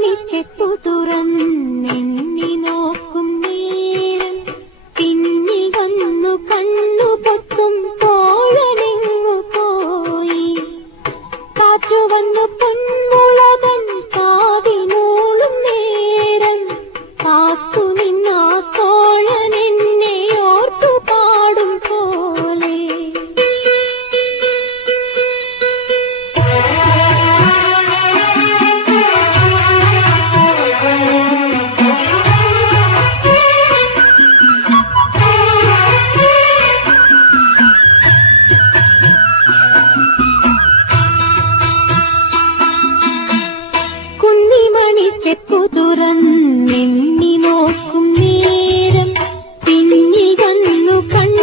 കുന്നിമണിച്ചെപ്പു തുറന്നെന്നി നോക്കും നേരം പിന്നിൽ വന്നു കണ്ണു പൊത്തും തോഴനെങ്ങു പോയി. കാറ്റു വന്നു പൊന്മുളകൻ കാതിനൂളും നേരം കാത്തു നിന്നാ തോഴൻ എന്നെ ഓർത്തു പാടും പോലെ. കുന്നിമണിച്ചെപ്പു തുറന്നെന്നി നോക്കും നേരം പിന്നിൽ വന്നു കണ്ണു